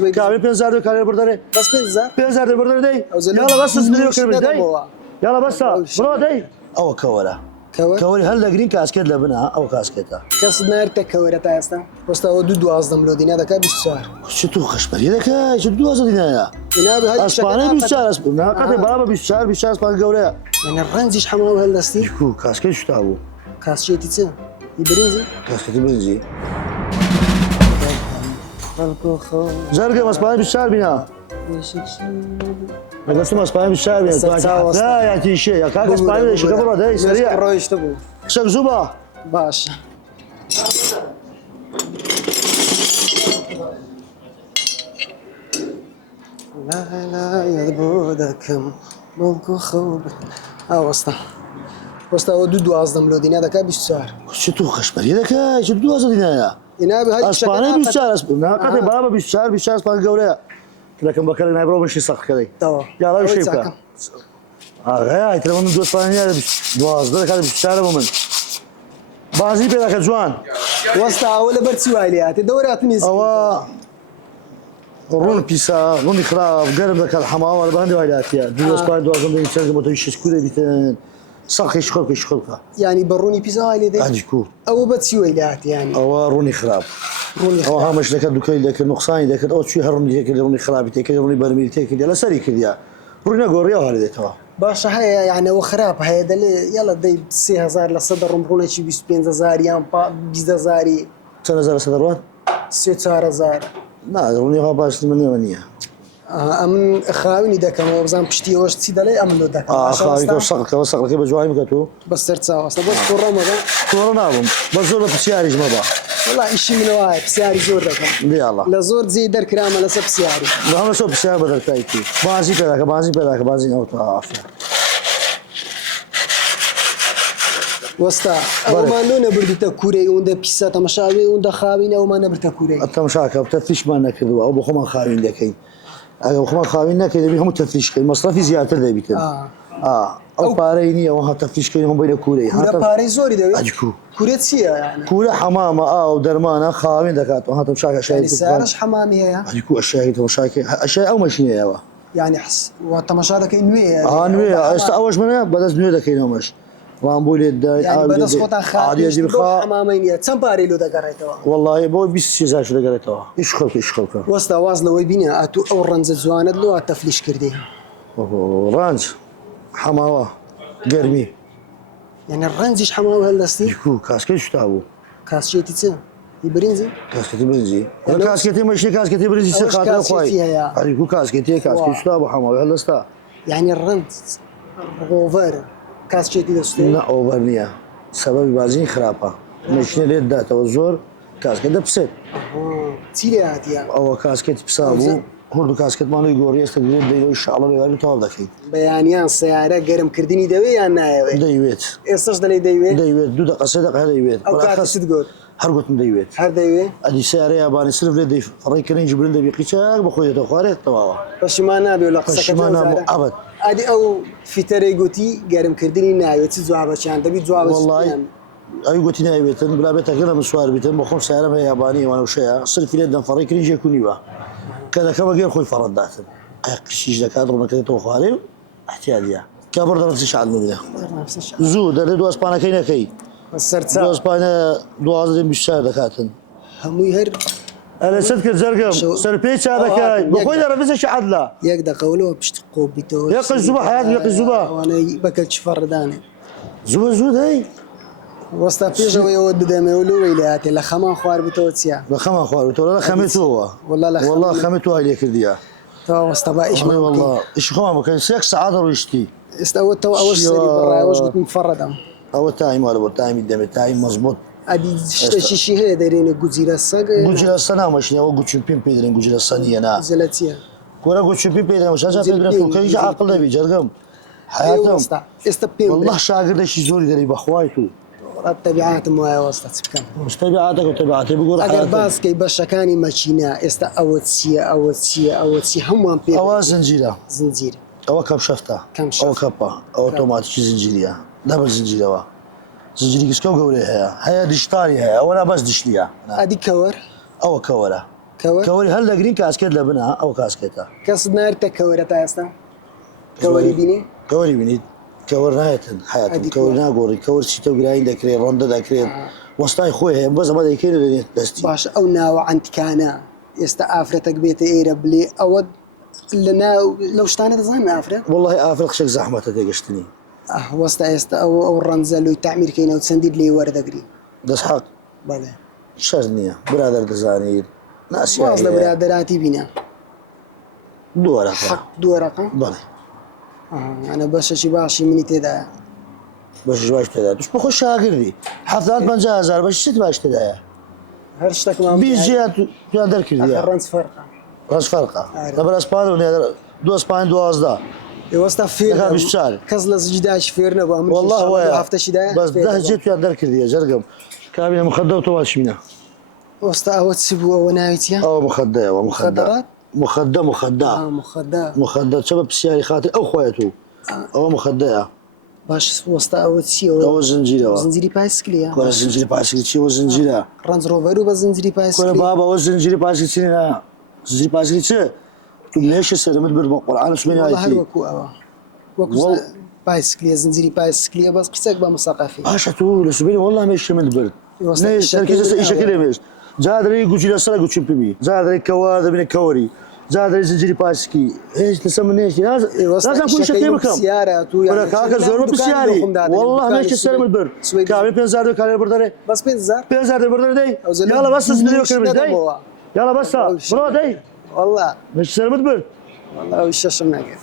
سوي كامل بينزار دو كارير بردري بس بينزا بينزار دو بردري دي أوزلو يلا بس بيزنو فيديو وش كامل ندم دي هو. يلا بس أول برو دي او كورا كور كوري هلا جرين كاسكيت لبنها او كاسكيتا كاس نارتا كورة تايستا وستا ودو أصدم لو دينا دكا بالسعر شتو خشبري لك شتو ازو دينايا إنا بهاي اسباني بالشهر اسباني قد بابا بالشهر اسباني قوريا يعني الرنزيش حماو هالدستي يكو كاسكيت شتاو كاس شيء تيتسا يبرينزي كاسكيت برنزي خلقو خو زرقاء اسباني بالشهر بينا قسم اسباني بالشهر بينا لا يا شيء يا كاك اسباني شو قبل ده سريع رويش تبو شق زوبا باش لا لا يذبودكم ملكو خوب وستا ودو أصدم لو دينا دكا بالسعر شتو خشبري لك شتو ازو دينايا إنا بهاي اسباني بالشهر اسباني قد بابا بالشهر اسباني قوريا لكن بكره نايبرو مش صح كذي تمام يلا وش يبقى غاي ترى من دو اسبانيا دواز ده كان بالشهر ومن بازي بينك جوان وستا ولا برتسي وايليات دورات نيس او رون بيسا رون خراب قرب ذاك الحمام ولا بندي وايلات يا دو اسبانيا دواز ده يتسجل متوش كوده بيتن صح يشخلك يعني بروني بيزا وايلي دي عادي كو او برتسي وايليات يعني او روني خراب روني او هامش لك دوكاي لك نقصان لك او شي هروني لك روني خراب تك روني برميل تك لا سري كذا روني غوريا هذه توا باش هي يعني وخراب هي دل يلا دي 3000 لصدر رمرونه شي 25000 يام 20000 سنه صدروات 3000 لا روني غاباش من امن خاويني داك ما بزان بشتي واش تسيد علي امن داك خاوي وصق كيف جواي مكتو بس ترتا اصلا بس كورما كورونا بس زور بسياري جمبا والله شي من واي بسياري زور داك يلا لا زور زي در كرامه لا بسياري ما شو بسياري بدل تايتي بازي او عافيه وستا او ما لونه بردتا كوري وندا بيسا تمشاوي وندا خاوينه او ما نبرتا كوري التمشاك بتفتش ما نكذو او بخو ما خاوين دكين او بخو ما خاوين نكذو بيهم تفتش كي مصرفي زياده ده بيتن او باريني او ها تفتش كي هم بين كوري كورا باري زوري ده اجكو كوريتسيا يعني كورا حمامه او درمانه خاوين دكات وها تمشاك اشياء يعني سعرش حمامي هي اجكو اشياء تمشاك اشياء او ماشينه يا يعني حس وتمشادك انوي يعني انوي اول منه بدس نوي دكين مش رامبولي الداي يعني بدس خوتا خاطي حمامين يا تمباري لو دغريتوا والله بو بس زاش دغريتوا ايش خلق وستا واز لو بينا اتو اورنز زوانه لو تفليش كردي رانج حماوه قرمي يعني الرنزيش حماوه هلستي يكو كاسكي شتاو كاسشي تيتس يبرينزي كاسكي برنزي كاسكي ماشي كاسكي برنزي سقاطه خوي يكو كاسكي شتاو حماوه هلستا يعني الرنز اوفر كاسشي تيتس لا اوفرنيا سبب بازين خرابه ماشي ريد داتا وزور كاسكي دبسيت تيلي هاتيا او كاسكي بسابو هردو كاسكت مالو يقول يستقبل ديو ان شاء الله يغير طول دكي بيانيان سياره قرم كرديني دوي يا نايوي ديويت استاش دلي دوي دو دقه صدق هذا ديويت او كاتس تقول هرقت ديويت هر دوي ادي سياره ياباني صرف لدي فريكرين جبرين دبي قيشاك بخويا تو خارج تمام باش ما نابي ولا باش ما نام ابد ادي او في تريغوتي قرم كرديني نايوي تزوابا شان دبي زوابا والله اي قلت لي بيتن بلا بيت غير مسوار بيتن بخون سياره ياباني وانا وشيء صرف لدي فريكرين جيكوني با كذا كما غير خوي فردات شيء كادر ما كنت خارج احتياجيه كبر نفس الشعب منه زود اللي دو اسبانيا كاينه كاي صرت دو اسبانيا دو عايزين بالشهر دكاتن هم يهر انا صدق زرقم سربيتش هذا كاي بخوي نفس الشعب لا يقدر قولوا بيشتقوا بيتو يقي الزبا حياتي يقي الزبا وانا باكلش فرداني زود زود هي وسط بيجا ويود بدهم يقولوا ويلاتي لا خمان خوار بتوتسيا لا خمان خوار ولا خميتو والله خميتو هاي ليك ديا تو وسط ايش والله ايش خمان كان 6 ساعات ويشتي استوت تو اول سري برا واش قلت مفرده او تايم ولا تايم الدم تايم مزبوط ادي شي هي دايرين جوزيرا ساق جوزيرا سنا ماشي او جوتشين بين بيدرين جوزيرا سنيه انا زلاتيا كورا جوتشين بين بيدرين مش عارف بيدرين كل شيء عقل ده بيجرقم حياتهم والله شاغر شي زوري دري بخوايتو التبعات ما وسط كم مش تبعاتك وتبعاتي بيقول اگر باس كي بشكاني ماشينا است اوتسي هم بي او زنجيره زنجير او كبشفته او كبا او اوتوماتيك زنجيريه دبل زنجيره زنجيري كسكو قولي هي ديجيتالي هي وانا بس ديشليا ادي كور او كوره كور كوري هل دقرين كاسكت لبنها او كاسكتها قصد نارتا كورة تاستا كوري بيني كوري بنيت كور نهاية حياتهم هذيك كور ناقوري كور شتو قراين دكري روندا دكري وسطاي خويا بس ما ديكين اللي دستي باش او ناو عند كانا يستا افرتك بيت ايرا بلي اود لنا لو شتانا تزعم افرت والله افرق شك زحمة تيجشتني وستا يستا او الرنزل وتعمير كاين وتسنديد لي ورد اقري دس حق بله شرنية برادر دزانير ناس واصله يا برادراتي بينا دورة حق دو رقم بله انا باش شي باشي مني تدا باش جواش تدا دوش بخش شاقردي حفلات من جازار باش شت باش تدا هرشتك ما بيز جهات تقدر كردي الرنز فرقه راس فرقة قبل اسبان ونهدر دو اسبان دو ازدا وستا فير دخل بالشارع. كزلا سجداش فيرنا بامر والله هو هفته شدا بس ده جيت تقدر كردي جرقم كابين مخدة وطواش منها وستا او تسبو او ناويتيا او مخدة ومخدة مخدرات مخدة مخدة مخدة مخدة سبب سياري خاطر او خويته او مخدة باش وستا او تسي او زنجيرة زنجيري بايسكليا كل زنجيرة باسكت شي وزنجيرة رانز روفر وبزنجيري كل بايسكلي بابا وزنجيرة باسكت سنة زنجيرة باسكت شي تقول ليش السلامة بالقرآن اسمه والله نايتي وكو وكو بايسكليا زنجيري بايسكليا بس قصك بام ثقافي اشتو لسبيني والله ما يشمل البرد ليش تركيز اي شكل يمش جادري يقول لي اصلا قلت بيمي جادري كواذا من الكوري جادري زنجيري باسكي ايش تسمى ايش لازم كل شيء بكم سيارة تو ولا كاكا زور بسياري والله ما يشتري البرد كامل بنزار كامل بردري بس بنزار بنزار بردري يلا بس اسمي كلمه يلا بس برو دي والله مش سلمت برد والله وش شمعك